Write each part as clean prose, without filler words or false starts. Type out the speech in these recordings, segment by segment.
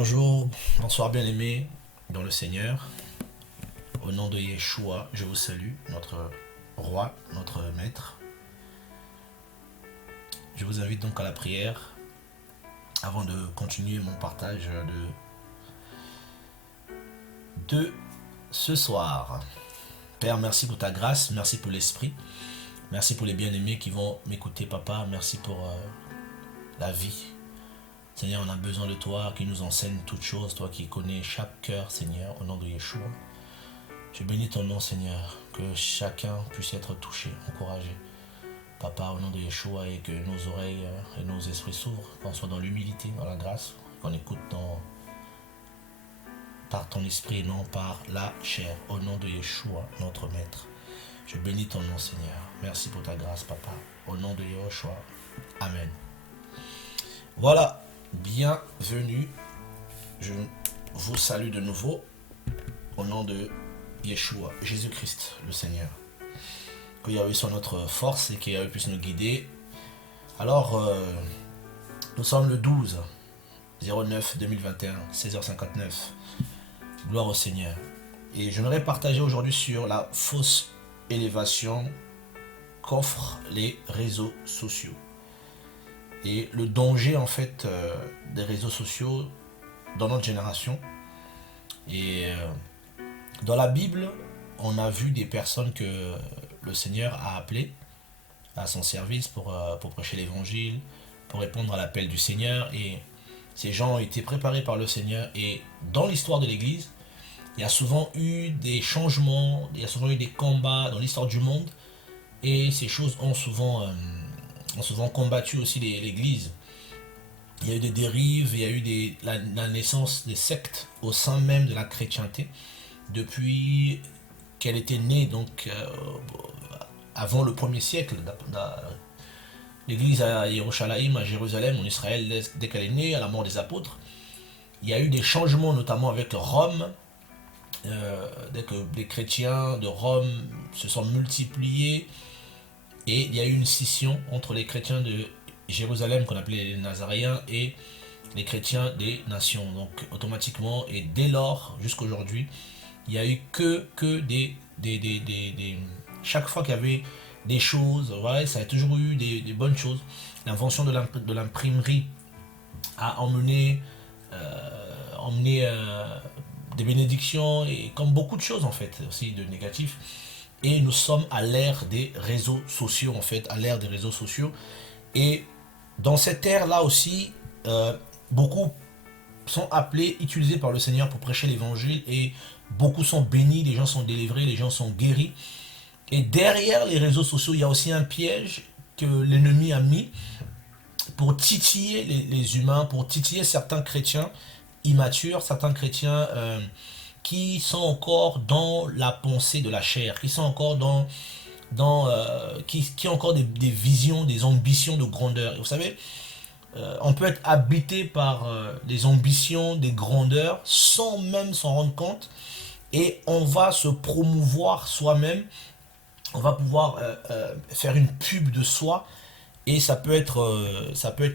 Bonjour, bonsoir bien-aimés dans le Seigneur. Au nom de Yeshua, je vous salue, notre roi, notre maître. Je vous invite donc à la prière avant de continuer mon partage de ce soir. Père, merci pour ta grâce, merci pour l'esprit, merci pour les bien-aimés qui vont m'écouter, papa, merci pour la vie. Seigneur, on a besoin de toi qui nous enseigne toutes choses, toi qui connais chaque cœur, Seigneur, au nom de Yeshua. Je bénis ton nom, Seigneur, que chacun puisse être touché, encouragé. Papa, au nom de Yeshua, et que nos oreilles et nos esprits s'ouvrent, qu'on soit dans l'humilité, dans la grâce, qu'on écoute par ton esprit et non par la chair. Au nom de Yeshua, notre maître. Je bénis ton nom, Seigneur. Merci pour ta grâce, Papa. Au nom de Yeshua. Amen. Voilà. Bienvenue, je vous salue de nouveau au nom de Yeshua, Jésus-Christ, le Seigneur. Que Yahweh soit notre force et que Yahweh puisse nous guider. Alors, nous sommes le 12/09/2021, 16h59. Gloire au Seigneur. Et j'aimerais partager aujourd'hui sur la fausse élévation qu'offrent les réseaux sociaux. Et le danger en fait des réseaux sociaux dans notre génération. Et dans la Bible, on a vu des personnes que le Seigneur a appelées à son service pour prêcher l'évangile, pour répondre à l'appel du Seigneur. Et ces gens ont été préparés par le Seigneur. Et dans l'histoire de l'Église, il y a souvent eu des changements, il y a souvent eu des combats dans l'histoire du monde. Et ces choses ont souvent combattu aussi l'Église. Il y a eu des dérives, il y a eu la naissance des sectes au sein même de la chrétienté depuis qu'elle était née, donc avant le 1er siècle. L'Église à Yerushalayim, à Jérusalem, en Israël, dès qu'elle est née, à la mort des apôtres, il y a eu des changements, notamment avec Rome. Dès que les chrétiens de Rome se sont multipliés, et il y a eu une scission entre les chrétiens de Jérusalem, qu'on appelait les Nazaréens, et les chrétiens des nations. Donc automatiquement, et dès lors, jusqu'à aujourd'hui, il n'y a eu que des chaque fois qu'il y avait des choses, voilà, ça a toujours eu des bonnes choses. L'invention de l'imprimerie a emmené des bénédictions, et comme beaucoup de choses en fait, aussi de négatifs. Et nous sommes à l'ère des réseaux sociaux, en fait, à l'ère des réseaux sociaux. Et dans cette ère-là aussi, beaucoup sont appelés, utilisés par le Seigneur pour prêcher l'évangile, et beaucoup sont bénis, les gens sont délivrés, les gens sont guéris. Et derrière les réseaux sociaux, il y a aussi un piège que l'ennemi a mis pour titiller les humains, pour titiller certains chrétiens immatures, certains chrétiens qui sont encore dans la pensée de la chair, qui sont encore qui ont encore des visions, des ambitions de grandeur. Et vous savez, on peut être habité par des ambitions, des grandeurs, sans même s'en rendre compte, et on va se promouvoir soi-même, on va pouvoir faire une pub de soi, et ça peut être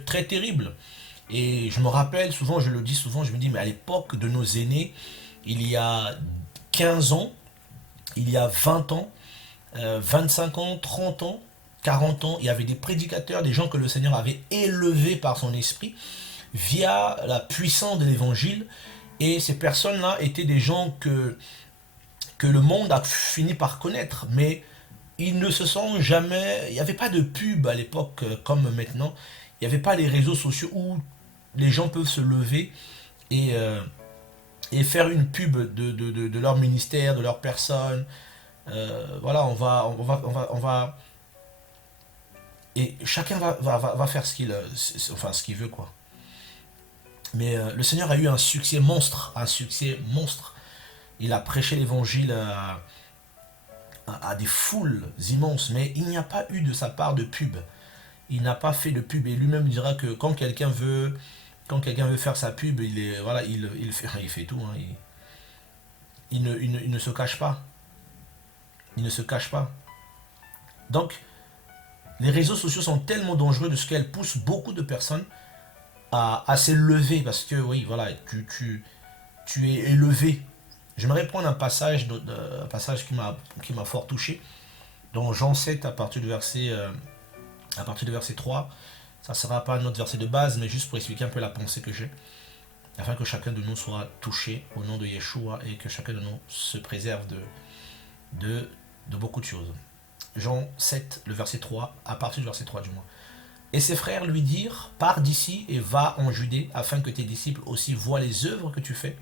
très terrible. Et je me rappelle souvent, je le dis souvent, je me dis, mais à l'époque de nos aînés, il y a 15 ans, il y a 20 ans, 25 ans, 30 ans, 40 ans, il y avait des prédicateurs, des gens que le Seigneur avait élevés par son esprit via la puissance de l'évangile. Et ces personnes-là étaient des gens que le monde a fini par connaître. Mais ils ne se sont jamais... Il n'y avait pas de pub à l'époque comme maintenant. Il n'y avait pas les réseaux sociaux où les gens peuvent se lever et faire une pub de leur ministère, de leur personne. Voilà, on va et chacun va faire ce qu'il veut, quoi. Mais le Seigneur a eu un succès monstre, un succès monstre. Il a prêché l'évangile à des foules immenses, mais il n'y a pas eu de sa part de pub. Il n'a pas fait de pub, et lui-même dira que quand quelqu'un veut faire sa pub, il fait tout, hein. Il ne se cache pas. Il ne se cache pas. Donc, les réseaux sociaux sont tellement dangereux de ce qu'elles poussent beaucoup de personnes à s'élever, parce que oui, voilà, tu es élevé. J'aimerais prendre un passage qui m'a fort touché, dans Jean 7 à partir du verset 3. Ça ne sera pas notre verset de base, mais juste pour expliquer un peu la pensée que j'ai, afin que chacun de nous soit touché au nom de Yeshua et que chacun de nous se préserve de beaucoup de choses. Jean 7, le verset 3, à partir du verset 3 du moins. Et ses frères lui dirent, pars d'ici et va en Judée, afin que tes disciples aussi voient les œuvres que tu fais,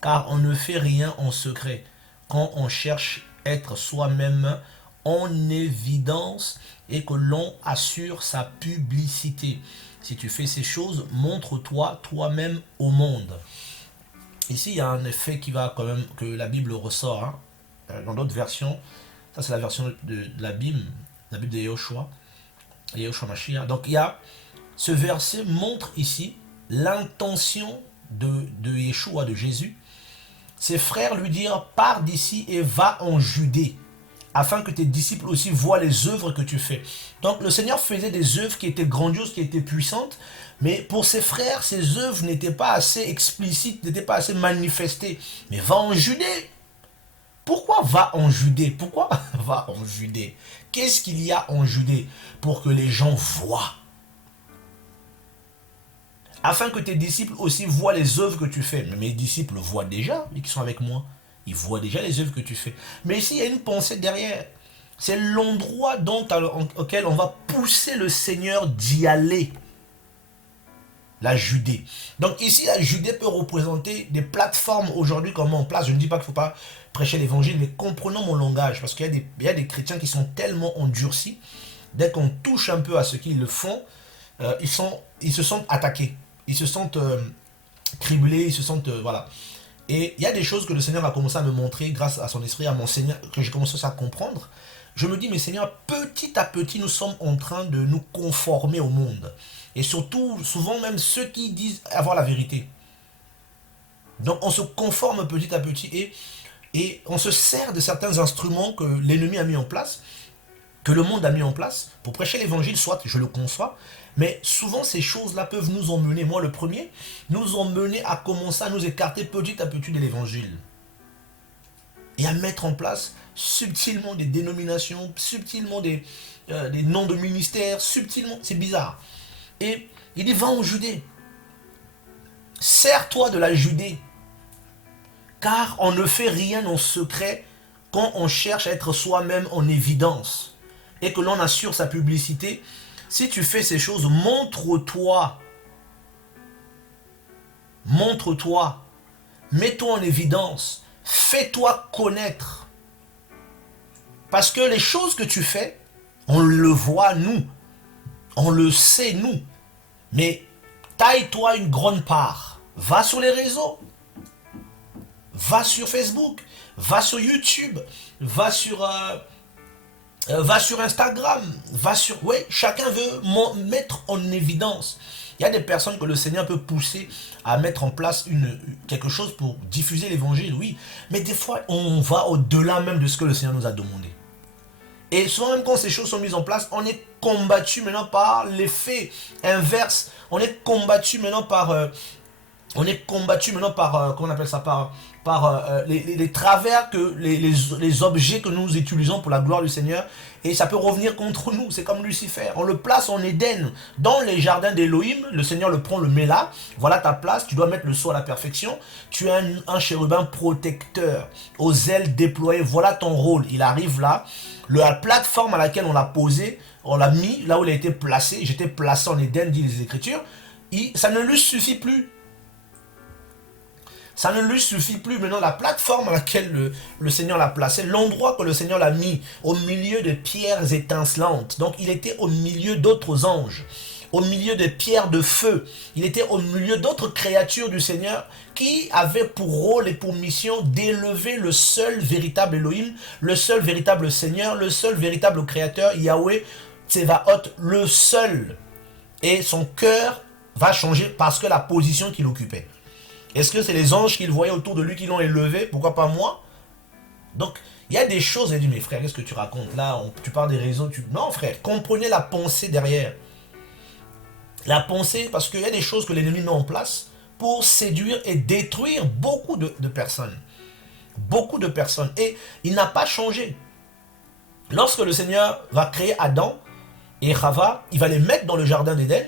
car on ne fait rien en secret, quand on cherche être soi-même en évidence et que l'on assure sa publicité. Si tu fais ces choses, montre-toi toi-même au monde. Ici, il y a un effet qui va quand même, que la Bible ressort, hein. Dans d'autres versions. Ça, c'est la version de la Bible de Yahushua, Yahushua Mashiach. Donc, il y a ce verset montre ici l'intention de Yeshua, de Jésus. Ses frères lui dirent, pars d'ici et va en Judée, afin que tes disciples aussi voient les œuvres que tu fais. Donc le Seigneur faisait des œuvres qui étaient grandioses, qui étaient puissantes, mais pour ses frères, ces œuvres n'étaient pas assez explicites, n'étaient pas assez manifestées. Mais va en Judée. Pourquoi va en Judée? Pourquoi va en Judée? Qu'est-ce qu'il y a en Judée pour que les gens voient? Afin que tes disciples aussi voient les œuvres que tu fais. Mais mes disciples voient déjà, et qui sont avec moi. Ils voient déjà les œuvres que tu fais. Mais ici, il y a une pensée derrière. C'est l'endroit auquel on va pousser le Seigneur d'y aller. La Judée. Donc ici, la Judée peut représenter des plateformes aujourd'hui qu'on met en place. Je ne dis pas qu'il ne faut pas prêcher l'évangile, mais comprenons mon langage. Parce qu'il y a des chrétiens qui sont tellement endurcis. Dès qu'on touche un peu à ce qu'ils le font, ils se sentent attaqués. Ils se sentent criblés, ils se sentent... voilà. Et il y a des choses que le Seigneur a commencé à me montrer grâce à son esprit, à mon Seigneur, que j'ai commencé à comprendre. Je me dis, mais Seigneur, petit à petit, nous sommes en train de nous conformer au monde. Et surtout, souvent même ceux qui disent avoir la vérité. Donc on se conforme petit à petit et on se sert de certains instruments que l'ennemi a mis en place, que le monde a mis en place, pour prêcher l'évangile, soit je le conçois, mais souvent ces choses-là peuvent nous emmener, moi le premier, nous emmener à commencer à nous écarter petit à petit de l'évangile. Et à mettre en place subtilement des dénominations, subtilement des noms de ministères, subtilement, c'est bizarre. Et il dit, va en Judée. Sers-toi de la Judée. Car on ne fait rien en secret quand on cherche à être soi-même en évidence. Et que l'on assure sa publicité. Si tu fais ces choses, montre-toi. Montre-toi. Mets-toi en évidence. Fais-toi connaître. Parce que les choses que tu fais, on le voit nous. On le sait nous. Mais taille-toi une grande part. Va sur les réseaux. Va sur Facebook. Va sur YouTube. Va sur Instagram. Oui, chacun veut mettre en évidence. Il y a des personnes que le Seigneur peut pousser à mettre en place quelque chose pour diffuser l'évangile, oui. Mais des fois, on va au-delà même de ce que le Seigneur nous a demandé. Et souvent même quand ces choses sont mises en place, on est combattu maintenant par l'effet inverse. On est combattu maintenant par... comment on appelle ça, par les travers, les objets que nous utilisons pour la gloire du Seigneur. Et ça peut revenir contre nous. C'est comme Lucifer. On le place en Éden, dans les jardins d'Élohim. Le Seigneur le prend, le met là. Voilà ta place. Tu dois mettre le sceau à la perfection. Tu es un chérubin protecteur, aux ailes déployées. Voilà ton rôle. Il arrive là. La plateforme à laquelle on l'a posé, on l'a mis là où il a été placé. J'étais placé en Éden, dit les Écritures. Ça ne lui suffit plus. Ça ne lui suffit plus. Maintenant, la plateforme à laquelle le Seigneur l'a placé, l'endroit que le Seigneur l'a mis, au milieu de pierres étincelantes. Donc, il était au milieu d'autres anges, au milieu de pierres de feu. Il était au milieu d'autres créatures du Seigneur qui avaient pour rôle et pour mission d'élever le seul véritable Elohim, le seul véritable Seigneur, le seul véritable Créateur, Yahweh, Tsevaot, le seul. Et son cœur va changer parce que la position qu'il occupait. Est-ce que c'est les anges qu'il voyait autour de lui qui l'ont élevé? Pourquoi pas moi? Donc, il y a des choses, il dit, mais frère, qu'est-ce que tu racontes là? Tu parles des raisons. Non, frère, comprenez la pensée derrière. La pensée, parce qu'il y a des choses que l'ennemi met en place pour séduire et détruire beaucoup de personnes. Beaucoup de personnes. Et il n'a pas changé. Lorsque le Seigneur va créer Adam et Chava, il va les mettre dans le jardin d'Éden.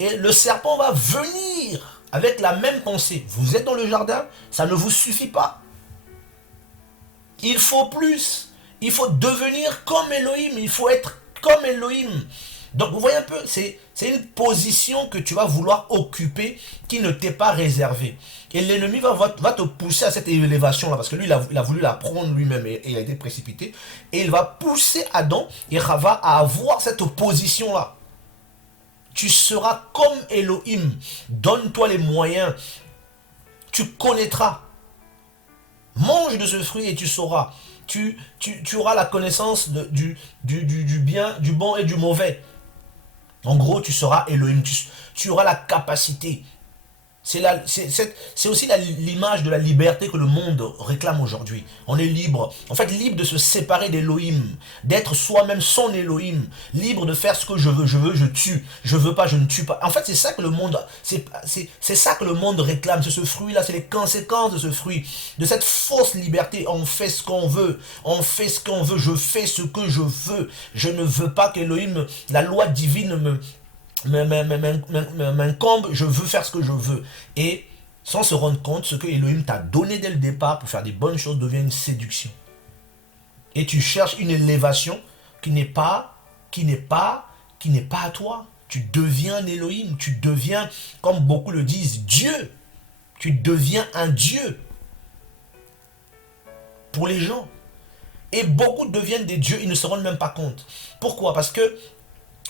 Et le serpent va venir avec la même pensée. Vous êtes dans le jardin, ça ne vous suffit pas. Il faut plus. Il faut devenir comme Elohim. Il faut être comme Elohim. Donc vous voyez un peu, c'est une position que tu vas vouloir occuper qui ne t'est pas réservée. Et l'ennemi va te pousser à cette élévation-là, parce que lui, il a voulu la prendre lui-même et il a été précipité. Et il va pousser Adam et Chava à avoir cette position-là. Tu seras comme Elohim. Donne-toi les moyens. Tu connaîtras. Mange de ce fruit et tu sauras. Tu auras la connaissance du bien, du bon et du mauvais. En gros, tu seras Elohim. Tu auras la capacité. C'est aussi l'image de la liberté que le monde réclame aujourd'hui. On est libre. En fait, libre de se séparer d'Elohim. D'être soi-même son Elohim. Libre de faire ce que je veux, je tue. Je veux pas, je ne tue pas. En fait, c'est ça que le monde, c'est ça que le monde réclame. C'est ce fruit-là, c'est les conséquences de ce fruit. De cette fausse liberté. On fait ce qu'on veut. On fait ce qu'on veut. Je fais ce que je veux. Je ne veux pas qu'Elohim, la loi divine m'incombe, je veux faire ce que je veux. Et sans se rendre compte, ce que Elohim t'a donné dès le départ pour faire des bonnes choses devient une séduction. Et tu cherches une élévation qui n'est pas à toi. Tu deviens un Elohim, tu deviens, comme beaucoup le disent, Dieu. Tu deviens un Dieu pour les gens. Et beaucoup deviennent des dieux, ils ne se rendent même pas compte. Pourquoi? Parce que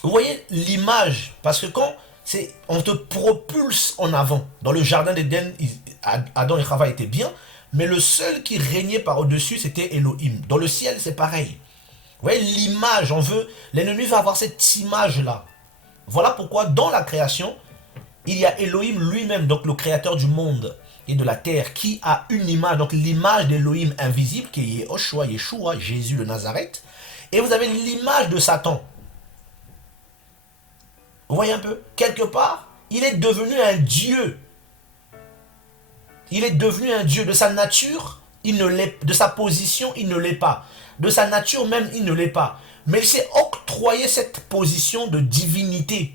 vous voyez l'image, parce que quand on te propulse en avant, dans le jardin d'Éden, Adam et Chava étaient bien, mais le seul qui régnait par-dessus, c'était Elohim. Dans le ciel, c'est pareil. Vous voyez l'image, l'ennemi va avoir cette image-là. Voilà pourquoi dans la création, il y a Elohim lui-même, donc le créateur du monde et de la terre, qui a une image, donc l'image d'Elohim invisible, qui est Yeshua, Jésus de Nazareth, et vous avez l'image de Satan. Vous voyez un peu? Quelque part, il est devenu un Dieu. Il est devenu un Dieu. De sa nature, il ne l'est, de sa position, il ne l'est pas. De sa nature même, il ne l'est pas. Mais il s'est octroyé cette position de divinité.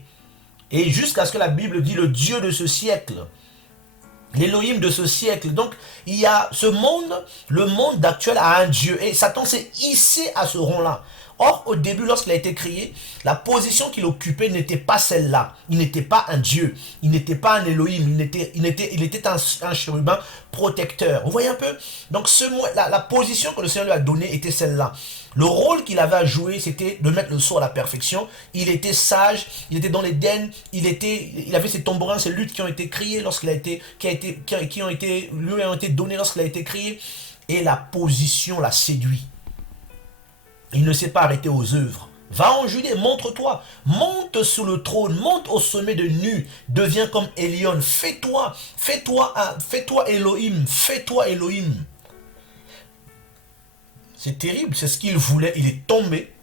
Et jusqu'à ce que la Bible dit le Dieu de ce siècle. L'Élohim de ce siècle. Donc, il y a ce monde, le monde actuel a un Dieu. Et Satan s'est hissé à ce rang-là. Or, au début, lorsqu'il a été créé, la position qu'il occupait n'était pas celle-là. Il n'était pas un Dieu. Il n'était pas un Elohim. Il était un chérubin protecteur. Vous voyez un peu? Donc, la position que le Seigneur lui a donnée était celle-là. Le rôle qu'il avait à jouer, c'était de mettre le sceau à la perfection. Il était sage, il était dans l'Éden, il avait ses tambourins, ses luttes qui ont été créées lorsqu'il a été, qui ont été donnés lorsqu'il a été créé. Et la position l'a séduit. Il ne s'est pas arrêté aux œuvres. Va en Judée, montre-toi. Monte sous le trône, monte au sommet de nu. Deviens comme Elion. Fais-toi Elohim. Fais-toi Elohim. C'est terrible, c'est ce qu'il voulait. Il est tombé.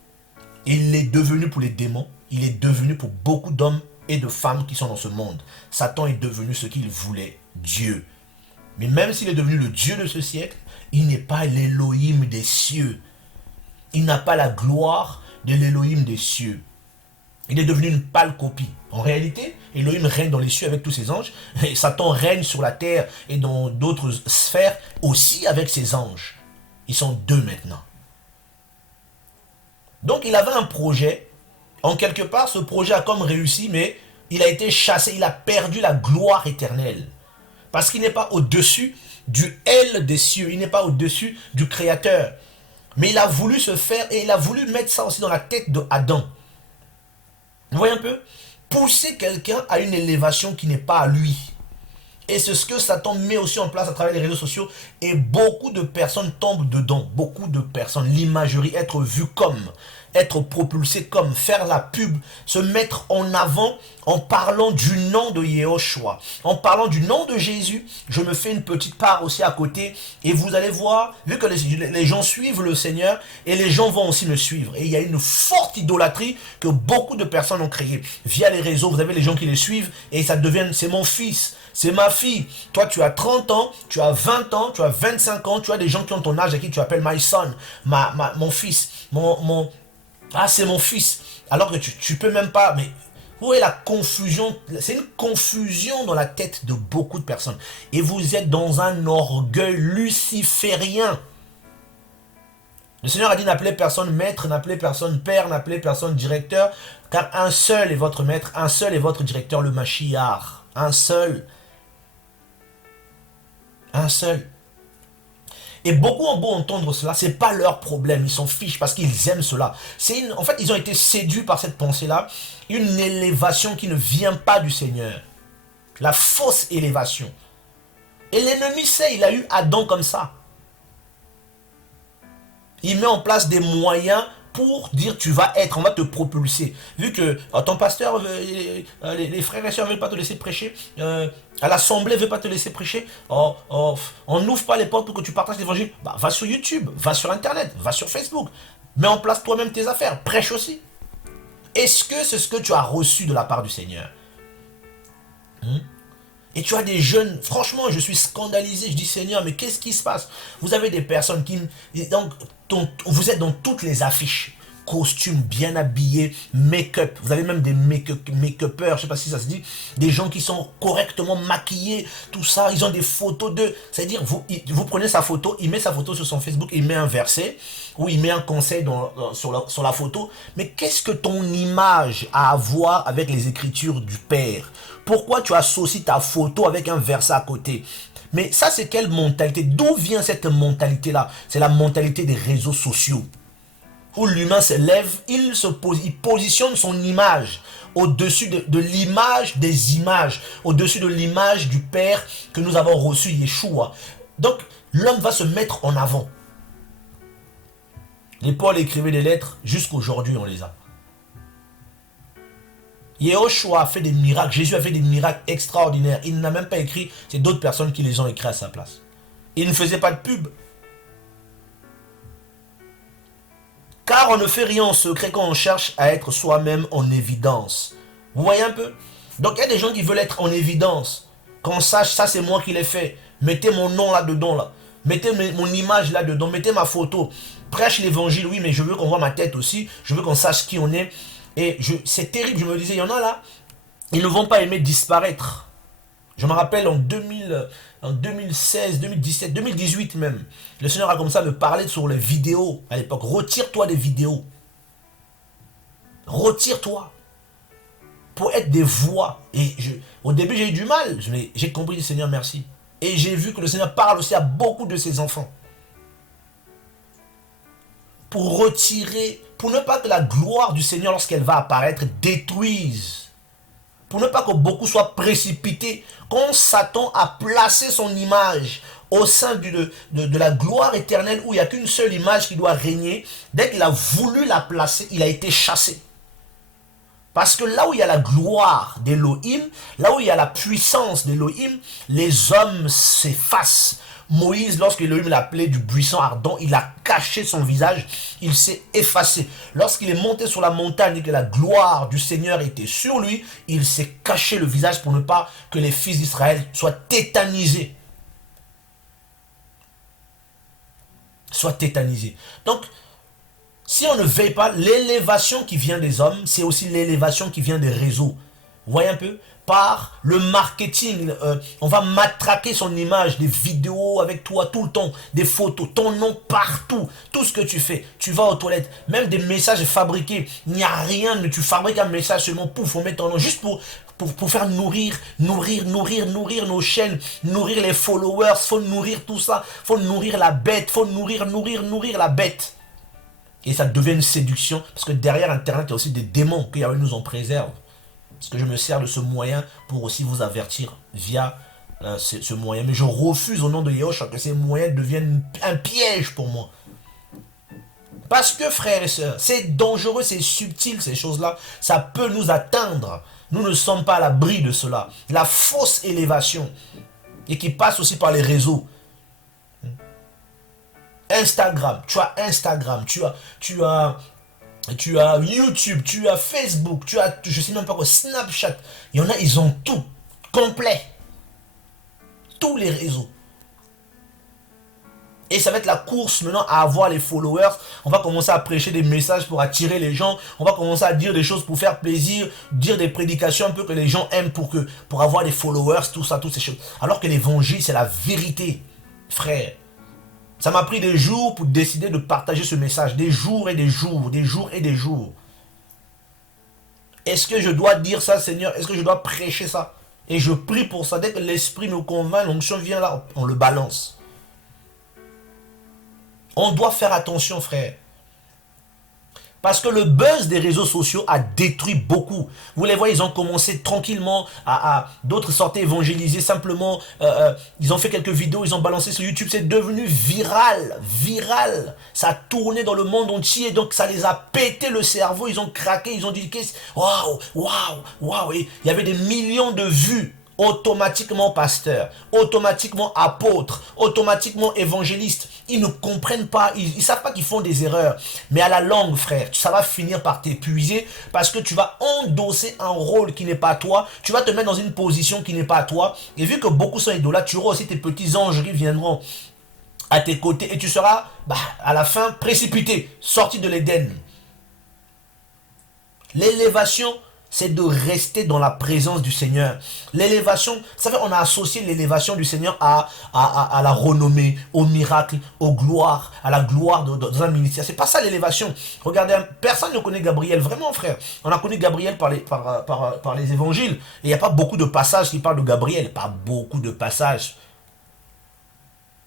Et il est devenu pour les démons. Il est devenu pour beaucoup d'hommes et de femmes qui sont dans ce monde. Satan est devenu ce qu'il voulait, Dieu. Mais même s'il est devenu le Dieu de ce siècle, il n'est pas l'Elohim des cieux. Il n'a pas la gloire de l'Elohim des cieux. Il est devenu une pâle copie. En réalité, Elohim règne dans les cieux avec tous ses anges. Et Satan règne sur la terre et dans d'autres sphères aussi avec ses anges. Ils sont deux maintenant. Donc il avait un projet. En quelque part, ce projet a comme réussi, mais il a été chassé. Il a perdu la gloire éternelle. Parce qu'il n'est pas au-dessus du El des cieux. Il n'est pas au-dessus du Créateur. Mais il a voulu se faire et il a voulu mettre ça aussi dans la tête d'Adam. Vous voyez un peu? Pousser quelqu'un à une élévation qui n'est pas à lui. Et c'est ce que Satan met aussi en place à travers les réseaux sociaux. Et beaucoup de personnes tombent dedans. Beaucoup de personnes. L'imagerie, être vu comme. être propulsé comme, faire la pub, se mettre en avant en parlant du nom de Yehoshua, en parlant du nom de Jésus. Je me fais une petite part aussi à côté et vous allez voir, vu que les gens suivent le Seigneur et les gens vont aussi me suivre. Et il y a une forte idolâtrie que beaucoup de personnes ont créée via les réseaux. Vous avez les gens qui les suivent et ça devient, c'est mon fils, c'est ma fille. Toi, tu as 30 ans, tu as 20 ans, tu as 25 ans, tu as des gens qui ont ton âge et qui tu appelles my son, mon fils, ah, c'est mon fils. Alors que tu peux même pas, mais où est la confusion? C'est une confusion dans la tête de beaucoup de personnes. Et vous êtes dans un orgueil luciférien. Le Seigneur a dit n'appelez personne maître, n'appelez personne père, n'appelez personne directeur, car un seul est votre maître, un seul est votre directeur, le Mashiach. Un seul. Un seul. Et beaucoup ont beau entendre cela, c'est pas leur problème, ils s'en fichent parce qu'ils aiment cela. En fait, ils ont été séduits par cette pensée-là, une élévation qui ne vient pas du Seigneur. La fausse élévation. Et l'ennemi sait, il a eu Adam comme ça. Il met en place des moyens pour dire tu vas être, on va te propulser. Vu que ton pasteur, les frères et sœurs ne veulent pas te laisser prêcher, à l'assemblée ne veut pas te laisser prêcher, on n'ouvre pas les portes pour que tu partages l'évangile, bah, va sur YouTube, va sur Internet, va sur Facebook, mets en place toi-même tes affaires, prêche aussi. Est-ce que c'est ce que tu as reçu de la part du Seigneur? Et tu as des jeunes, franchement, je suis scandalisé, je dis Seigneur, mais qu'est-ce qui se passe? Vous avez des personnes qui, donc, vous êtes dans toutes les affiches, costumes bien habillés, make-up, vous avez même des make-upers, je ne sais pas si ça se dit, des gens qui sont correctement maquillés, tout ça, ils ont des photos d'eux, c'est-à-dire, vous prenez sa photo, il met sa photo sur son Facebook, il met un verset, ou il met un conseil sur la photo, mais qu'est-ce que ton image a à voir avec les écritures du Père? Pourquoi tu associes ta photo avec un verset à côté? Mais ça, c'est quelle mentalité? D'où vient cette mentalité-là? C'est la mentalité des réseaux sociaux. Où l'humain se lève, il positionne son image au-dessus de l'image des images, au-dessus de l'image du Père que nous avons reçu, Yeshua. Donc, l'homme va se mettre en avant. Les Paul écrivaient des lettres, jusqu'aujourd'hui on les a. Yehoshua a fait des miracles, Jésus a fait des miracles extraordinaires. Il n'a même pas écrit, c'est d'autres personnes qui les ont écrits à sa place. Il ne faisait pas de pub. Car on ne fait rien en secret quand on cherche à être soi-même en évidence. Vous voyez un peu? Donc il y a des gens qui veulent être en évidence. Qu'on sache, ça c'est moi qui l'ai fait. Mettez mon nom là-dedans, là. Mettez mon image là-dedans, mettez ma photo. Prêche l'évangile, oui, mais je veux qu'on voit ma tête aussi. Je veux qu'on sache qui on est. Et c'est terrible, je me disais, il y en a là, ils ne vont pas aimer disparaître. Je me rappelle en 2016, 2017, 2018 même, le Seigneur a commencé à me parler sur les vidéos à l'époque. Retire-toi des vidéos. Retire-toi. Pour être des voix. Et au début, j'ai eu du mal. J'ai compris, Seigneur, merci. Et j'ai vu que le Seigneur parle aussi à beaucoup de ses enfants. Pour retirer, pour ne pas que la gloire du Seigneur, lorsqu'elle va apparaître, détruise. Pour ne pas que beaucoup soient précipités. Quand Satan a placé son image au sein de la gloire éternelle, où il n'y a qu'une seule image qui doit régner, dès qu'il a voulu la placer, il a été chassé. Parce que là où il y a la gloire d'Élohim, là où il y a la puissance d'Élohim, les hommes s'effacent. Moïse, lorsque Elohim l'appelait du buisson ardent, il a caché son visage, il s'est effacé. Lorsqu'il est monté sur la montagne et que la gloire du Seigneur était sur lui, il s'est caché le visage pour ne pas que les fils d'Israël soient tétanisés. Donc, si on ne veille pas, l'élévation qui vient des hommes, c'est aussi l'élévation qui vient des réseaux. Vous voyez un peu? Par le marketing, on va matraquer son image, des vidéos avec toi tout le temps, des photos, ton nom partout, tout ce que tu fais. Tu vas aux toilettes, même des messages fabriqués. Il n'y a rien, mais tu fabriques un message seulement, pouf, on met ton nom, juste pour faire nourrir nos chaînes, nourrir les followers, faut nourrir tout ça, faut nourrir la bête, faut nourrir la bête. Et ça devient une séduction, parce que derrière Internet, il y a aussi des démons que Yahweh nous en préserve. Parce que je me sers de ce moyen pour aussi vous avertir via ce moyen. Mais je refuse au nom de Yehoshua que ces moyens deviennent un piège pour moi. Parce que, frères et sœurs, c'est dangereux, c'est subtil, ces choses-là. Ça peut nous atteindre. Nous ne sommes pas à l'abri de cela. La fausse élévation, et qui passe aussi par les réseaux. Instagram, tu as YouTube, tu as Facebook, tu as, je sais même pas quoi, Snapchat. Il y en a, ils ont tout, complet. Tous les réseaux. Et ça va être la course maintenant à avoir les followers. On va commencer à prêcher des messages pour attirer les gens. On va commencer à dire des choses pour faire plaisir, dire des prédications un peu que les gens aiment pour avoir des followers, tout ça, toutes ces choses. Alors que l'évangile, c'est la vérité, frère. Ça m'a pris des jours pour décider de partager ce message. Des jours et des jours, des jours et des jours. Est-ce que je dois dire ça, Seigneur? Est-ce que je dois prêcher ça? Et je prie pour ça. Dès que l'Esprit nous convainc, l'onction vient là, on le balance. On doit faire attention, frère. Parce que le buzz des réseaux sociaux a détruit beaucoup. Vous les voyez, ils ont commencé tranquillement d'autres sortaient évangéliser simplement. Ils ont fait quelques vidéos, ils ont balancé sur YouTube. C'est devenu viral. Viral. Ça a tourné dans le monde entier. Donc ça les a pété le cerveau. Ils ont craqué. Ils ont dit, waouh, waouh, waouh. Et il y avait des millions de vues. Automatiquement pasteur, automatiquement apôtre, automatiquement évangéliste. Ils ne comprennent pas, ils savent pas qu'ils font des erreurs. Mais à la longue, frère, ça va finir par t'épuiser parce que tu vas endosser un rôle qui n'est pas toi. Tu vas te mettre dans une position qui n'est pas toi. Et vu que beaucoup sont idolâtres, tu auras aussi tes petits anges qui viendront à tes côtés et tu seras à la fin précipité, sorti de l'Éden. L'élévation, c'est de rester dans la présence du Seigneur. L'élévation, vous savez, on a associé l'élévation du Seigneur à la renommée, au miracle, aux gloires, à la gloire dans un ministère. C'est pas ça l'élévation. Regardez, personne ne connaît Gabriel, vraiment, frère. On a connu Gabriel par les évangiles. Et il n'y a pas beaucoup de passages qui parlent de Gabriel. Pas beaucoup de passages.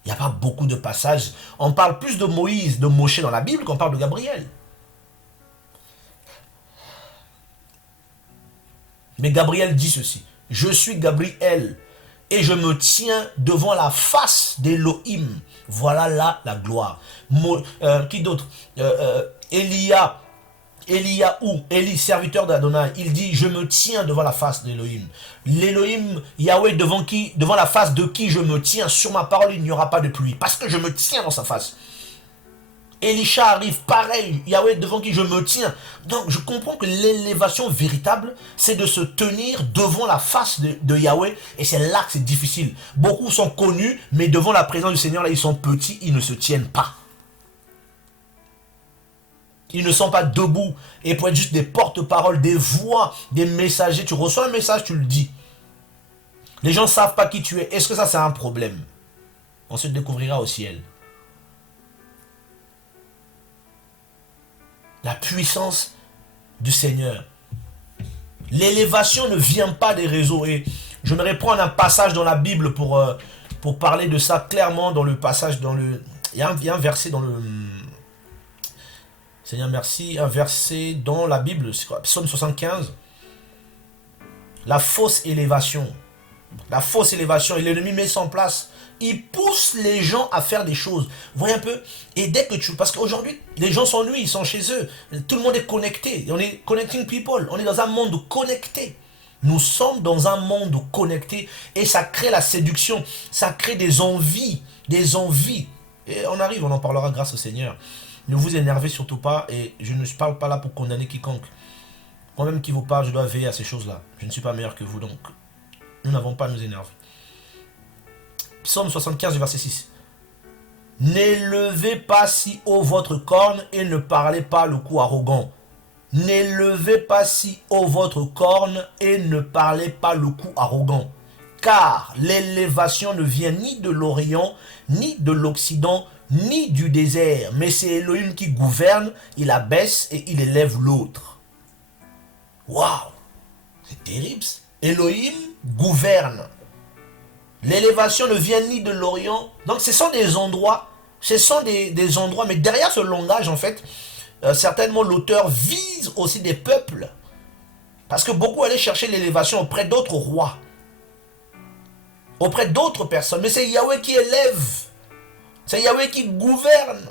Il n'y a pas beaucoup de passages. On parle plus de Moïse, de Moshe dans la Bible qu'on parle de Gabriel. Mais Gabriel dit ceci: je suis Gabriel et je me tiens devant la face d'Élohim. Voilà là la gloire. Qui d'autre? Élie, serviteur d'Adonai, il dit: je me tiens devant la face d'Élohim. L'Élohim, Yahweh, devant la face de qui je me tiens, sur ma parole il n'y aura pas de pluie, parce que je me tiens dans sa face. Elisha arrive, pareil, Yahweh devant qui je me tiens. Donc je comprends que l'élévation véritable, c'est de se tenir devant la face de Yahweh, et c'est là que c'est difficile. Beaucoup sont connus, mais devant la présence du Seigneur, là, ils sont petits, ils ne se tiennent pas. Ils ne sont pas debout, et pour être juste des porte-paroles, des voix, des messagers. Tu reçois un message, tu le dis. Les gens ne savent pas qui tu es. Est-ce que ça, c'est un problème? On se découvrira au ciel. La puissance du Seigneur. L'élévation ne vient pas des réseaux. Et je vais prendre un passage dans la Bible pour parler de ça clairement dans le passage, il y a un verset dans le... Seigneur, merci. Un verset dans la Bible, c'est quoi? Psaume 75. La fausse élévation. La fausse élévation. Et l'ennemi met ça en place. Il pousse les gens à faire des choses. Vous voyez un peu? Et dès que parce qu'aujourd'hui, les gens s'ennuient, ils sont chez eux. Tout le monde est connecté. On est connecting people. On est dans un monde connecté. Nous sommes dans un monde connecté. Et ça crée la séduction. Ça crée des envies. Des envies. Et on arrive, on en parlera grâce au Seigneur. Ne vous énervez surtout pas. Et je ne parle pas là pour condamner quiconque. Moi-même qui vous parle, je dois veiller à ces choses-là. Je ne suis pas meilleur que vous. Donc, nous n'avons pas à nous énerver. Psaume 75, verset 6. N'élevez pas si haut votre corne et ne parlez pas le cou arrogant. N'élevez pas si haut votre corne et ne parlez pas le cou arrogant. Car l'élévation ne vient ni de l'Orient, ni de l'Occident, ni du désert. Mais c'est Elohim qui gouverne, il abaisse et il élève l'autre. Waouh! C'est terrible. Elohim gouverne. L'élévation ne vient ni de l'Orient. Donc ce sont des endroits, mais derrière ce langage, en fait, certainement l'auteur vise aussi des peuples. Parce que beaucoup allaient chercher l'élévation auprès d'autres rois, auprès d'autres personnes. Mais c'est Yahweh qui élève. C'est Yahweh qui gouverne.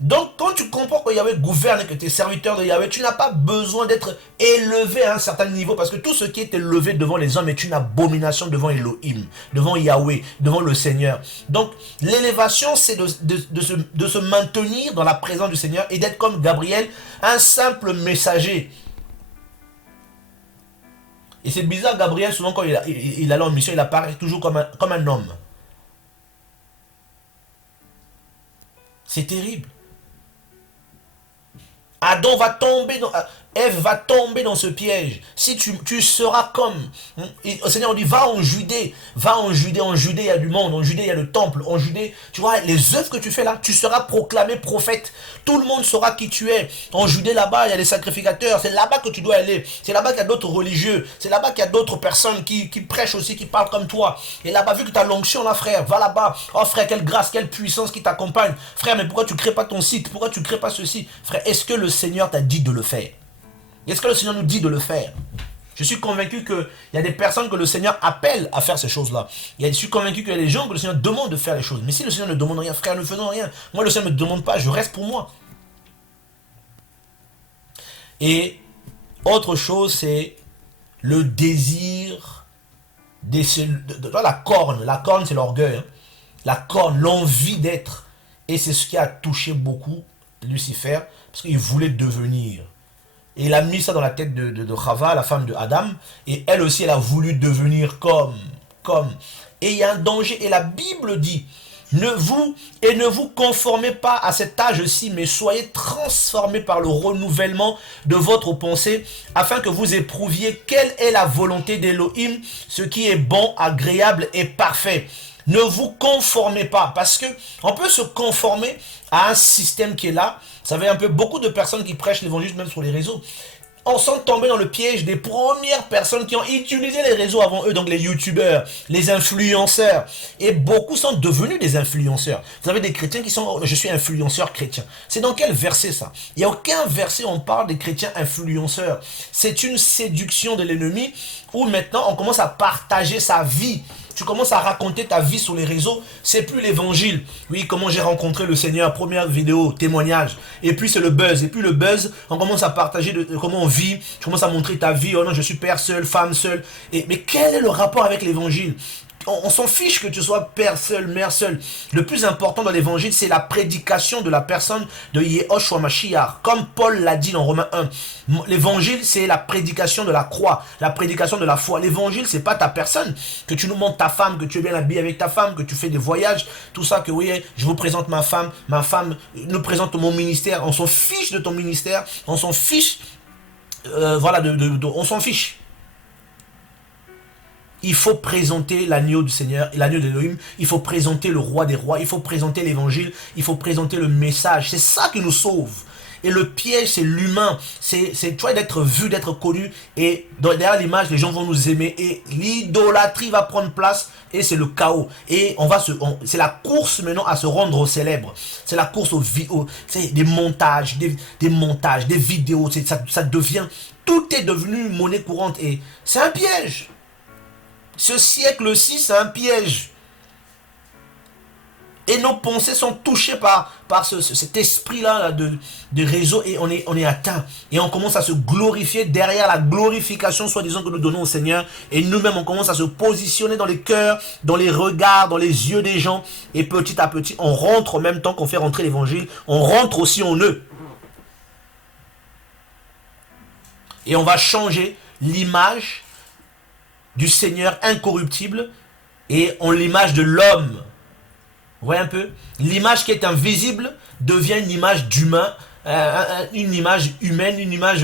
Donc, quand tu comprends que Yahweh gouverne et que tu es serviteur de Yahweh, tu n'as pas besoin d'être élevé à un certain niveau, parce que tout ce qui est élevé devant les hommes est une abomination devant Elohim, devant Yahweh, devant le Seigneur. Donc, l'élévation, c'est de se maintenir dans la présence du Seigneur et d'être comme Gabriel, un simple messager. Et c'est bizarre, Gabriel, souvent quand il allait en mission, il apparaît toujours comme un homme. C'est terrible. Adam va tomber dans... Ève va tomber dans ce piège. Si tu seras comme... Et le Seigneur dit, va en Judée. Va en Judée. En Judée, il y a du monde. En Judée, il y a le temple. En Judée, tu vois, les œuvres que tu fais là, tu seras proclamé prophète. Tout le monde saura qui tu es. En Judée, là-bas, il y a les sacrificateurs. C'est là-bas que tu dois aller. C'est là-bas qu'il y a d'autres religieux. C'est là-bas qu'il y a d'autres personnes qui prêchent aussi, qui parlent comme toi. Et là-bas, vu que tu as l'onction là, frère, va là-bas. Oh frère, quelle grâce, quelle puissance qui t'accompagne. Frère, mais pourquoi tu ne crées pas ton site? Pourquoi tu ne crées pas ceci? Frère, est-ce que le Seigneur t'a dit de le faire? Est-ce que le Seigneur nous dit de le faire? Je suis convaincu qu'il y a des personnes que le Seigneur appelle à faire ces choses-là. Je suis convaincu qu'il y a des gens que le Seigneur demande de faire les choses. Mais si le Seigneur ne demande rien, frère, ne faisons rien. Moi, le Seigneur ne me demande pas, je reste pour moi. Et autre chose, c'est le désir de la corne. La corne, c'est l'orgueil. Hein. La corne, l'envie d'être. Et c'est ce qui a touché beaucoup Lucifer, parce qu'il voulait devenir. Et il a mis ça dans la tête de Chava, la femme de Adam. Et elle aussi, elle a voulu devenir comme. Et il y a un danger. Et la Bible dit, ne vous conformez pas à cet âge-ci, mais soyez transformés par le renouvellement de votre pensée, afin que vous éprouviez quelle est la volonté d'Elohim, ce qui est bon, agréable et parfait. Ne vous conformez pas, parce que on peut se conformer à un système qui est là. Vous savez, un peu beaucoup de personnes qui prêchent l'évangile, même sur les réseaux, on sont tombés dans le piège des premières personnes qui ont utilisé les réseaux avant eux, donc les youtubeurs, les influenceurs. Et beaucoup sont devenus des influenceurs. Vous avez des chrétiens qui sont, je suis influenceur chrétien. C'est dans quel verset ça? Il n'y a aucun verset où on parle des chrétiens influenceurs. C'est une séduction de l'ennemi où maintenant on commence à partager sa vie. Tu commences à raconter ta vie sur les réseaux, c'est plus l'évangile. Oui, comment j'ai rencontré le Seigneur, première vidéo, témoignage. Et puis c'est le buzz. Et puis le buzz, on commence à partager comment on vit. Tu commences à montrer ta vie. Oh non, je suis père seul, femme seule. Mais quel est le rapport avec l'évangile? On s'en fiche que tu sois père seul, mère seule. Le plus important dans l'évangile, c'est la prédication de la personne de Yehoshua Mashiach. Comme Paul l'a dit dans Romains 1. L'évangile, c'est la prédication de la croix, la prédication de la foi. L'évangile, c'est pas ta personne. Que tu nous montres ta femme, que tu es bien habillé avec ta femme, que tu fais des voyages, tout ça, que oui, je vous présente ma femme nous présente mon ministère. On s'en fiche de ton ministère, on s'en fiche, voilà, on s'en fiche. Il faut présenter l'agneau du Seigneur, l'agneau d'Elohim. Il faut présenter le roi des rois. Il faut présenter l'évangile. Il faut présenter le message. C'est ça qui nous sauve. Et le piège, c'est l'humain. C'est tu vois, d'être vu, d'être connu. Et derrière l'image, les gens vont nous aimer. Et l'idolâtrie va prendre place. Et c'est le chaos. Et c'est la course maintenant à se rendre célèbre. C'est la course des montages, des vidéos. Ça devient... Tout est devenu monnaie courante. Et c'est un piège. Ce siècle-ci, c'est un piège. Et nos pensées sont touchées par cet esprit-là de réseau et on est atteint. Et on commence à se glorifier derrière la glorification, soi-disant, que nous donnons au Seigneur. Et nous-mêmes, on commence à se positionner dans les cœurs, dans les regards, dans les yeux des gens. Et petit à petit, on rentre en même temps qu'on fait rentrer l'évangile. On rentre aussi en eux. Et on va changer l'image du Seigneur incorruptible et en l'image de l'homme. Vous voyez un peu? L'image qui est invisible devient une image d'humain, une image humaine, une image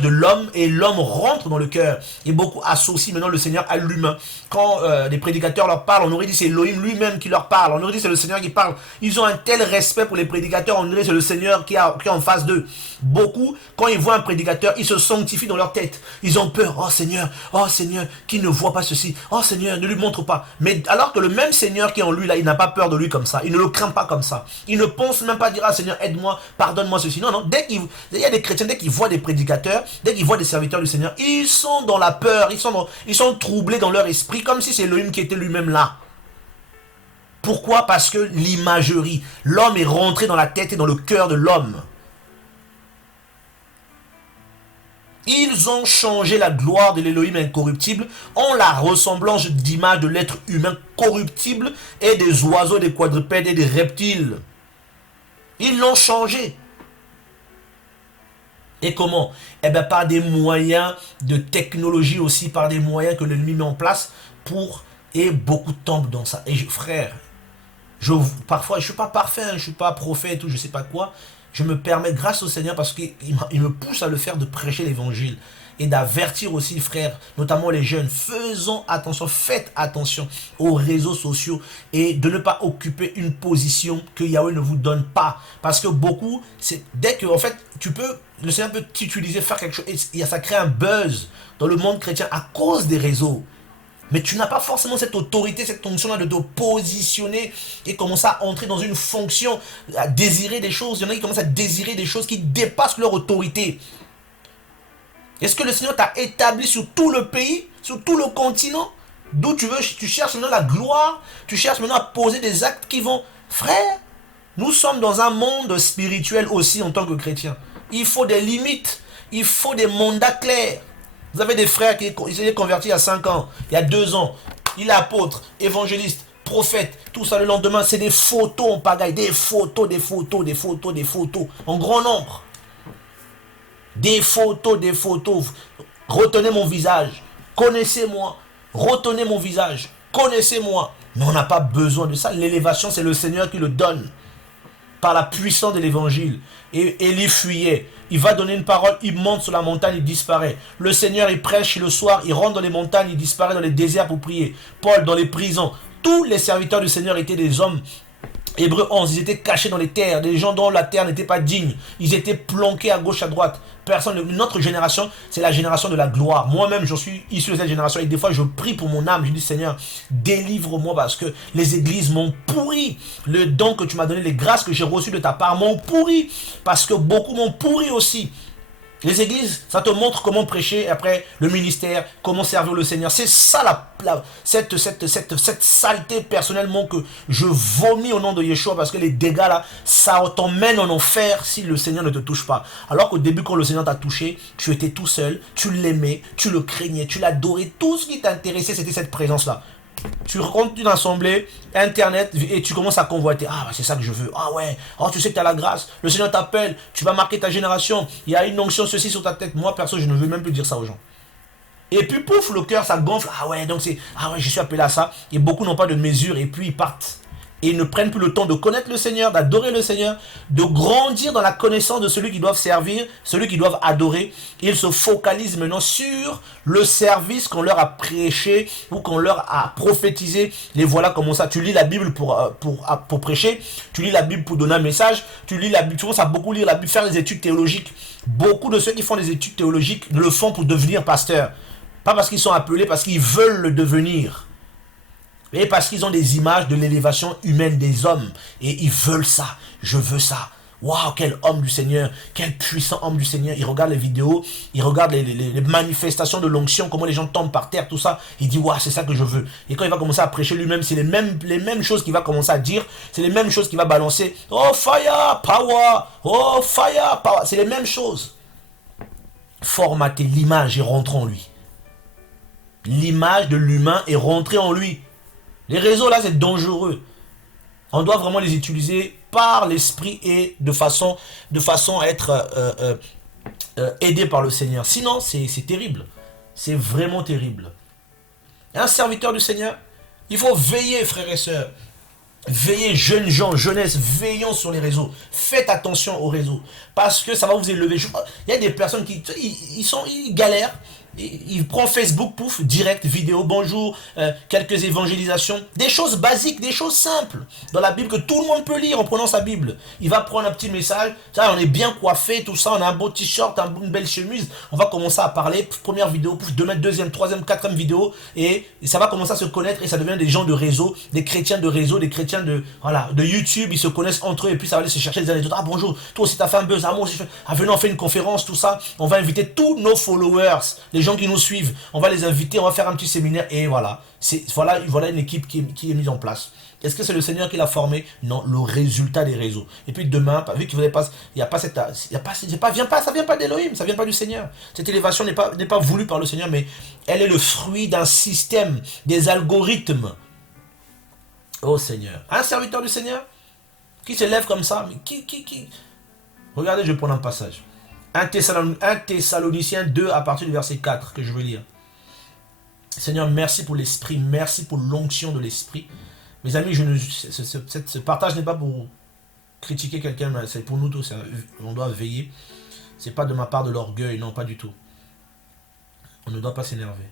de l'homme, et l'homme rentre dans le cœur. Et beaucoup associent maintenant le Seigneur à l'humain. Quand les prédicateurs leur parlent, on aurait dit c'est Elohim lui-même qui leur parle. On aurait dit c'est le Seigneur qui parle. Ils ont un tel respect pour les prédicateurs, on aurait dit c'est le Seigneur qui est en face d'eux. Beaucoup, quand ils voient un prédicateur, ils se sanctifient dans leur tête. Ils ont peur. Oh Seigneur, qui ne voit pas ceci. Oh Seigneur, ne lui montre pas. Mais alors que le même Seigneur qui est en lui, là, il n'a pas peur de lui comme ça. Il ne le craint pas comme ça. Il ne pense même pas dire, ah Seigneur, aide-moi, pardonne-moi ceci. Non, non. Il y a des chrétiens, dès qu'ils voient des prédicateurs, dès qu'ils voient des serviteurs du Seigneur, ils sont dans la peur. Ils sont troublés dans leur esprit, comme si c'est Elohim qui était lui-même là. Pourquoi? Parce que l'imagerie, l'homme est rentré dans la tête et dans le cœur de l'homme. Ils ont changé la gloire de l'Élohim incorruptible en la ressemblance d'image de l'être humain corruptible et des oiseaux, des quadrupèdes et des reptiles. Ils l'ont changé. Et comment? Eh bien, par des moyens de technologie aussi, par des moyens que l'ennemi met en place pour... Et beaucoup de temps dans ça. Et frère, parfois, je ne suis pas parfait, hein, je ne suis pas prophète ou je ne sais pas quoi. Je me permets, grâce au Seigneur, parce qu'il me pousse à le faire, de prêcher l'évangile. Et d'avertir aussi, frères, notamment les jeunes, faisons attention, faites attention aux réseaux sociaux et de ne pas occuper une position que Yahweh ne vous donne pas. Parce que beaucoup, dès que, en fait, le Seigneur peut t'utiliser, faire quelque chose, et ça crée un buzz dans le monde chrétien à cause des réseaux. Mais tu n'as pas forcément cette autorité, cette fonction-là de te positionner et commencer à entrer dans une fonction, à désirer des choses. Il y en a qui commencent à désirer des choses qui dépassent leur autorité. Est-ce que le Seigneur t'a établi sur tout le pays, sur tout le continent? D'où tu cherches maintenant la gloire, tu cherches maintenant à poser des actes qui vont... Frère, nous sommes dans un monde spirituel aussi en tant que chrétiens. Il faut des limites, il faut des mandats clairs. Vous avez des frères qui s'est convertis il y a 5 ans, il y a 2 ans. Il est apôtre, évangéliste, prophète. Tout ça le lendemain, c'est des photos en pagaille. Des photos, des photos, des photos, des photos. En grand nombre. Des photos, des photos. Retenez mon visage. Connaissez-moi. Retenez mon visage. Connaissez-moi. Mais on n'a pas besoin de ça. L'élévation, c'est le Seigneur qui le donne. Par la puissance de l'évangile. Et Élie fuyait. Il va donner une parole, il monte sur la montagne, il disparaît. Le Seigneur, il prêche le soir, il rentre dans les montagnes, il disparaît dans les déserts pour prier. Paul, dans les prisons. Tous les serviteurs du Seigneur étaient des hommes. Hébreux 11, ils étaient cachés dans les terres, des gens dont la terre n'était pas digne. Ils étaient planqués à gauche, à droite. Notre génération, c'est la génération de la gloire. Moi-même, je suis issu de cette génération et des fois, je prie pour mon âme. Je dis, Seigneur, délivre-moi parce que les églises m'ont pourri. Le don que tu m'as donné, les grâces que j'ai reçues de ta part m'ont pourri. Parce que beaucoup m'ont pourri aussi. Les églises, ça te montre comment prêcher, et après le ministère, comment servir le Seigneur. C'est ça cette saleté personnellement que je vomis au nom de Yeshua, parce que les dégâts là, ça t'emmène en enfer si le Seigneur ne te touche pas. Alors qu'au début, quand le Seigneur t'a touché, tu étais tout seul, tu l'aimais, tu le craignais, tu l'adorais. Tout ce qui t'intéressait, c'était cette présence-là. Tu rencontres une assemblée, internet, et tu commences à convoiter. Ah, c'est ça que je veux. Ah ouais, oh, tu sais que tu as la grâce. Le Seigneur t'appelle, tu vas marquer ta génération. Il y a une onction, ceci sur ta tête. Moi, perso, je ne veux même plus dire ça aux gens. Et puis, pouf, le cœur, ça gonfle. Ah ouais, donc c'est... Ah ouais, je suis appelé à ça. Et beaucoup n'ont pas de mesure, et puis ils partent. Et ils ne prennent plus le temps de connaître le Seigneur, d'adorer le Seigneur, de grandir dans la connaissance de celui qu'ils doivent servir, celui qu'ils doivent adorer. Ils se focalisent maintenant sur le service qu'on leur a prêché ou qu'on leur a prophétisé. Les voilà comment ça. Tu lis la Bible pour prêcher, tu lis la Bible pour donner un message, tu lis la Bible, tu commences à beaucoup lire la Bible, faire des études théologiques. Beaucoup de ceux qui font des études théologiques le font pour devenir pasteur. Pas parce qu'ils sont appelés, parce qu'ils veulent le devenir. Et parce qu'ils ont des images de l'élévation humaine des hommes. Et ils veulent ça. Je veux ça. Waouh, quel homme du Seigneur. Quel puissant homme du Seigneur. Il regarde les vidéos. Il regarde les manifestations de l'onction. Comment les gens tombent par terre, tout ça. Il dit, waouh, c'est ça que je veux. Et quand il va commencer à prêcher lui-même, c'est les mêmes choses qu'il va commencer à dire. C'est les mêmes choses qu'il va balancer. Oh, fire, power. Oh, fire, power. C'est les mêmes choses. Formater l'image et rentrer en lui. L'image de l'humain est rentrée en lui. Les réseaux là, c'est dangereux. On doit vraiment les utiliser par l'esprit et de façon à être aidé par le Seigneur. Sinon, c'est terrible. C'est vraiment terrible. Un serviteur du Seigneur, il faut veiller, frères et sœurs. Veillez, jeunes gens, jeunesse, veillons sur les réseaux. Faites attention aux réseaux. Parce que ça va vous élever. Il y a des personnes qui ils galèrent. Il prend Facebook, pouf, direct, vidéo, bonjour, quelques évangélisations. Des choses basiques, des choses simples. Dans la Bible que tout le monde peut lire en prenant sa Bible. Il va prendre un petit message. Ça, on est bien coiffé, tout ça. On a un beau t-shirt, une belle chemise. On va commencer à parler. Première vidéo, pouf, deuxième, troisième, quatrième vidéo. Et ça va commencer à se connaître et ça devient des gens de réseau, des chrétiens de réseau, des chrétiens de YouTube. Ils se connaissent entre eux et puis ça va aller se chercher des anecdotes. Ah bonjour, toi aussi t'as fait un buzz. Ah moi aussi, venez on fait une conférence, tout ça. On va inviter tous nos followers, les gens qui nous suivent, on va les inviter, on va faire un petit séminaire et voilà. Voilà une équipe qui est mise en place. Est-ce que c'est le Seigneur qui l'a formé? Non, le résultat des réseaux. Et puis demain, vu qu'il pas, il n'y a pas cette, ça vient pas d'Elohim, ça vient pas du Seigneur. Cette élévation n'est pas voulue par le Seigneur, mais elle est le fruit d'un système, des algorithmes. Oh Seigneur, un serviteur du Seigneur qui se lève comme ça, mais qui... Regardez, je vais prendre un passage. 1 Thessaloniciens 2 à partir du verset 4 que je vais lire. Seigneur, merci pour l'esprit, merci pour l'onction de l'esprit. Mes amis, ce partage n'est pas pour critiquer quelqu'un, mais c'est pour nous tous. On doit veiller. C'est pas de ma part de l'orgueil, non, pas du tout. On ne doit pas s'énerver.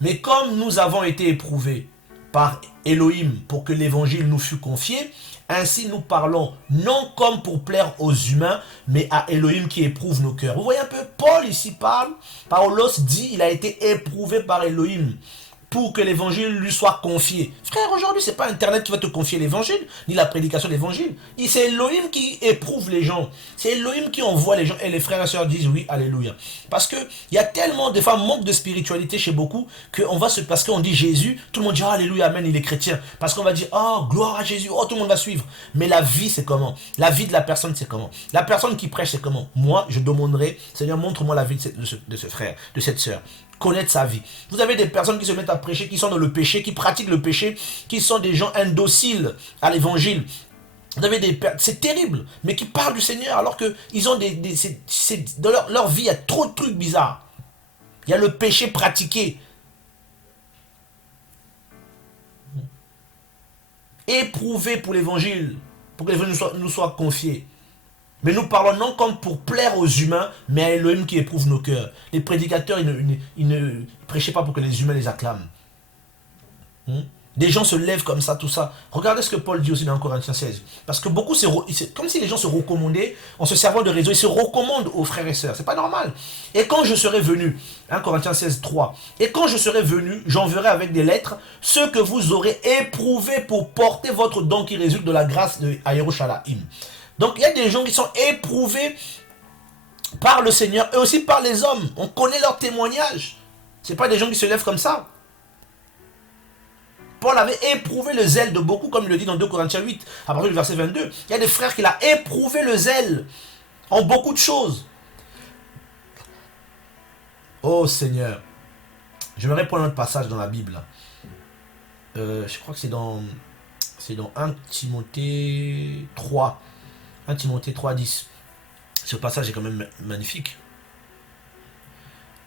Mais comme nous avons été éprouvés par Elohim pour que l'évangile nous fût confié, ainsi nous parlons non comme pour plaire aux humains, mais à Elohim qui éprouve nos cœurs. Vous voyez un peu, Paul ici parle, Paulos dit, il a été éprouvé par Elohim pour que l'évangile lui soit confié. Frère, aujourd'hui, c'est pas Internet qui va te confier l'évangile, ni la prédication de l'évangile. C'est Elohim qui éprouve les gens. C'est Elohim qui envoie les gens. Et les frères et sœurs disent oui, alléluia. Parce que il y a tellement de femmes manque de spiritualité chez beaucoup, parce qu'on dit Jésus, tout le monde dit oh, alléluia, amen, il est chrétien. Parce qu'on va dire oh, gloire à Jésus, oh, tout le monde va suivre. Mais la vie, c'est comment? La vie de la personne, c'est comment? La personne qui prêche, c'est comment? Moi, je demanderai, Seigneur, montre-moi la vie de ce frère, de cette sœur. Connaître sa vie. Vous avez des personnes qui se mettent à prêcher, qui sont dans le péché, qui pratiquent le péché, qui sont des gens indociles à l'évangile. Vous avez c'est terrible, mais qui parlent du Seigneur alors que ils ont dans leur vie, il y a trop de trucs bizarres. Il y a le péché pratiqué. Éprouvé pour l'évangile, pour que l'évangile nous soit confié. Mais nous parlons non comme pour plaire aux humains, mais à Elohim qui éprouve nos cœurs. Les prédicateurs, ils ne prêchaient pas pour que les humains les acclament. Des gens se lèvent comme ça, tout ça. Regardez ce que Paul dit aussi dans Corinthiens 16. Parce que beaucoup, comme si les gens se recommandaient, en se servant de réseau, ils se recommandent aux frères et sœurs. C'est pas normal. Et quand je serai venu, 1 Corinthiens 16, 3, et quand je serai venu, j'enverrai avec des lettres ceux que vous aurez éprouvés pour porter votre don qui résulte de la grâce de Yerushalayim. Donc il y a des gens qui sont éprouvés par le Seigneur et aussi par les hommes. On connaît leur témoignage. Ce n'est pas des gens qui se lèvent comme ça. Paul avait éprouvé le zèle de beaucoup, comme il le dit dans 2 Corinthiens 8, à partir du verset 22. Il y a des frères qui l'ont éprouvé le zèle en beaucoup de choses. Oh Seigneur. Je vais prendre un autre passage dans la Bible. Je crois que c'est dans 1 Timothée 3. 1 Timothée 3, 10. Ce passage est quand même magnifique.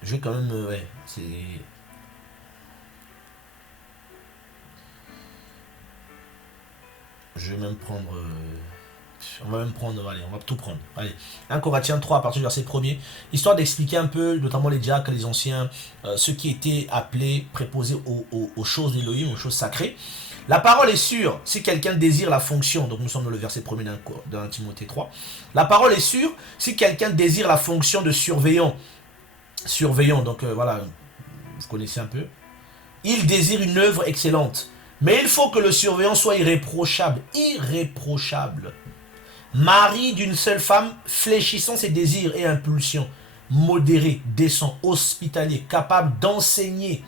Je vais quand même... ouais, c'est... Je vais même prendre... on va même prendre... Allez, on va tout prendre. Allez. 1 Corinthiens 3, à partir du verset 1er. Histoire d'expliquer un peu, notamment les diacres, les anciens, ceux qui étaient appelés, préposés aux choses d'Élohim, aux choses sacrées. La parole est sûre, si quelqu'un désire la fonction, donc nous sommes dans le verset 1er d'un Timothée 3, la parole est sûre, si quelqu'un désire la fonction de surveillant, donc voilà, vous connaissez un peu, il désire une œuvre excellente, mais il faut que le surveillant soit irréprochable, mari d'une seule femme, fléchissant ses désirs et impulsions, modéré, décent, hospitalier, capable d'enseigner,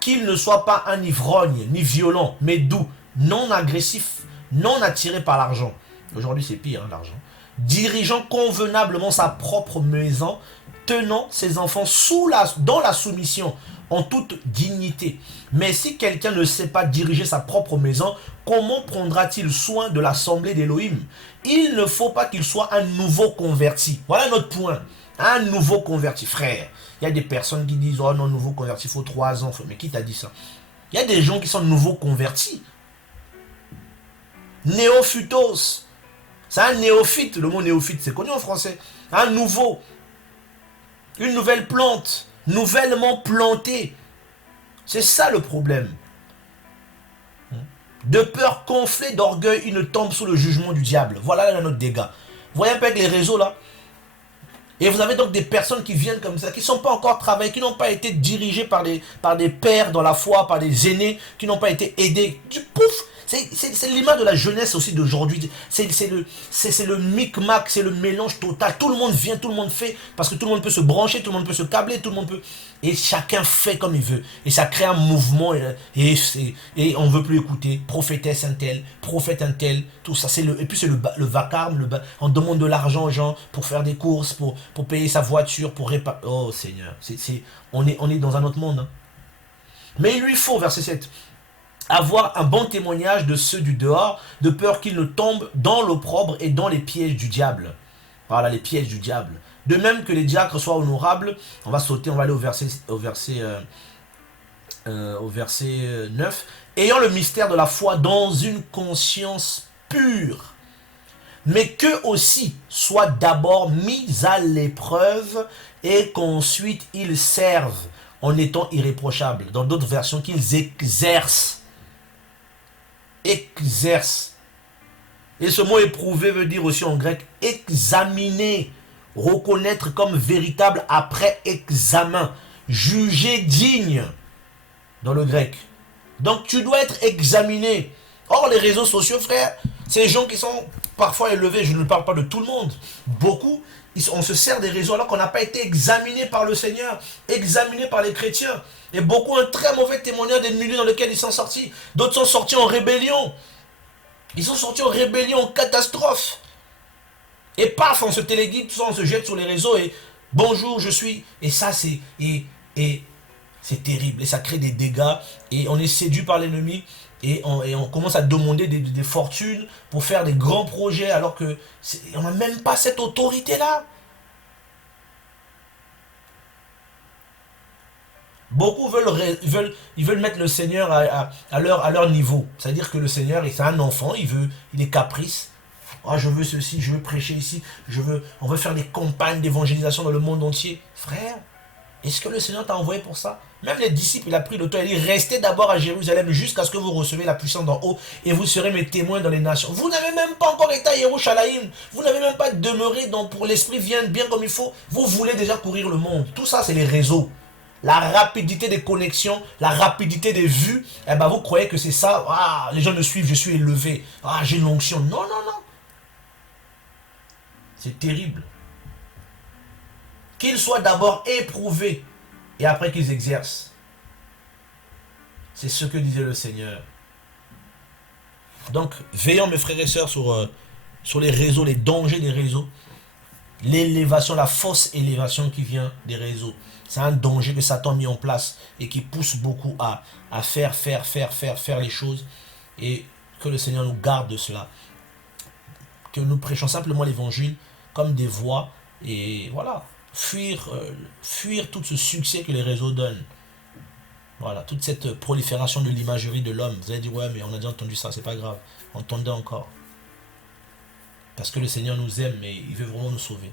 qu'il ne soit pas un ivrogne, ni violent, mais doux, non agressif, non attiré par l'argent. Aujourd'hui, c'est pire, hein, l'argent. Dirigeant convenablement sa propre maison, tenant ses enfants dans la soumission, en toute dignité. Mais si quelqu'un ne sait pas diriger sa propre maison, comment prendra-t-il soin de l'assemblée d'Élohim? Il ne faut pas qu'il soit un nouveau converti. Voilà notre point. Un nouveau converti, frère. Il y a des personnes qui disent, oh non, nouveau converti, il faut 3 ans. Mais qui t'a dit ça? Il y a des gens qui sont nouveaux convertis. Néophytos. C'est un néophyte. Le mot néophyte, c'est connu en français. Un nouveau. Une nouvelle plante. Nouvellement plantée. C'est ça le problème. De peur gonflée d'orgueil, il ne tombe sous le jugement du diable. Voilà là notre dégât. Vous voyez un peu avec les réseaux là? Et vous avez donc des personnes qui viennent comme ça, qui ne sont pas encore travaillées, qui n'ont pas été dirigées par des pères dans la foi, par des aînés, qui n'ont pas été aidés. Pouf! C'est l'image de la jeunesse aussi d'aujourd'hui. C'est le micmac, c'est le mélange total. Tout le monde vient, tout le monde fait, parce que tout le monde peut se brancher, tout le monde peut se câbler, tout le monde peut... Et chacun fait comme il veut. Et ça crée un mouvement, et on ne veut plus écouter. Prophétesse un tel, prophète un tel, tout ça. Et puis c'est le vacarme, on demande de l'argent aux gens pour faire des courses, pour payer sa voiture, pour réparer... Oh Seigneur, on est dans un autre monde. Hein. Mais il lui faut, verset 7, avoir un bon témoignage de ceux du dehors, de peur qu'ils ne tombent dans l'opprobre et dans les pièges du diable. Voilà, les pièges du diable. De même que les diacres soient honorables, on va sauter, on va aller au verset 9. Ayant le mystère de la foi dans une conscience pure, mais qu'eux aussi soient d'abord mis à l'épreuve et qu'ensuite ils servent en étant irréprochables. Dans d'autres versions, qu'ils exercent. Exerce. Et ce mot éprouver veut dire aussi en grec examiner, reconnaître comme véritable après examen, juger digne dans le grec. Donc tu dois être examiné. Or les réseaux sociaux, frère, ces gens qui sont parfois élevés, je ne parle pas de tout le monde, beaucoup, on se sert des réseaux alors qu'on n'a pas été examiné par le Seigneur, examiné par les chrétiens. Et beaucoup ont un très mauvais témoignage des milieux dans lesquels ils sont sortis. D'autres sont sortis en rébellion. Ils sont sortis en rébellion, en catastrophe. Et paf, on se téléguide, on se jette sur les réseaux et bonjour, je suis... Et ça, c'est terrible. Et ça crée des dégâts. Et on est séduit par l'ennemi. Et on commence à demander des fortunes pour faire des grands projets alors que on n'a même pas cette autorité-là. Beaucoup veulent mettre le Seigneur à leur niveau. C'est-à-dire que le Seigneur, c'est un enfant, il est caprice. Ah, je veux ceci, je veux prêcher ici, on veut faire des campagnes d'évangélisation dans le monde entier. Frère, est-ce que le Seigneur t'a envoyé pour ça? Même les disciples, il a pris le temps, il dit, restez d'abord à Jérusalem jusqu'à ce que vous recevez la puissance d'en haut et vous serez mes témoins dans les nations. Vous n'avez même pas encore été à Yerushalayim. Vous n'avez même pas demeuré pour l'esprit vienne bien comme il faut. Vous voulez déjà courir le monde. Tout ça, c'est les réseaux. La rapidité des connexions, la rapidité des vues. Eh ben, vous croyez que c'est ça. Ah, les gens me suivent, je suis élevé. Ah, j'ai une onction. Non, non, non. C'est terrible. Qu'ils soient d'abord éprouvés et après qu'ils exercent. C'est ce que disait le Seigneur. Donc, veillons mes frères et sœurs sur les réseaux, les dangers des réseaux. L'élévation, la fausse élévation qui vient des réseaux. C'est un danger que Satan a mis en place et qui pousse beaucoup à faire les choses. Et que le Seigneur nous garde de cela. Que nous prêchons simplement l'évangile comme des voies et voilà. Fuir tout ce succès que les réseaux donnent. Voilà, toute cette prolifération de l'imagerie de l'homme. Vous allez dire, ouais, mais on a déjà entendu ça, c'est pas grave. Entendez encore. Parce que le Seigneur nous aime, mais il veut vraiment nous sauver.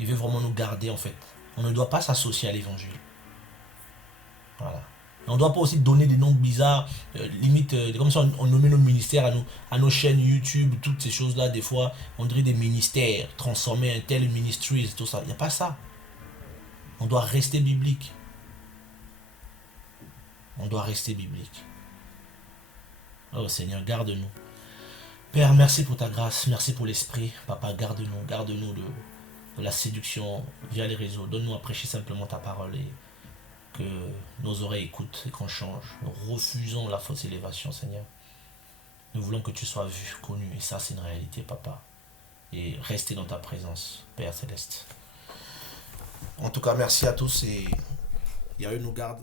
Il veut vraiment nous garder, en fait. On ne doit pas s'associer à l'évangile. Voilà. Et on ne doit pas aussi donner des noms bizarres, limite, comme ça on nommait nos ministères à nos chaînes YouTube, toutes ces choses-là, des fois, on dirait des ministères, transformer un tel ministries, tout ça. Il n'y a pas ça. On doit rester biblique. On doit rester biblique. Oh Seigneur, garde-nous. Père, merci pour ta grâce, merci pour l'esprit. Papa, garde-nous de la séduction via les réseaux. Donne-nous à prêcher simplement ta parole et que nos oreilles écoutent et qu'on change. Nous refusons la fausse élévation, Seigneur. Nous voulons que tu sois vu, connu. Et ça, c'est une réalité, Papa. Et rester dans ta présence, Père Céleste. En tout cas, merci à tous et Yahweh nous garde.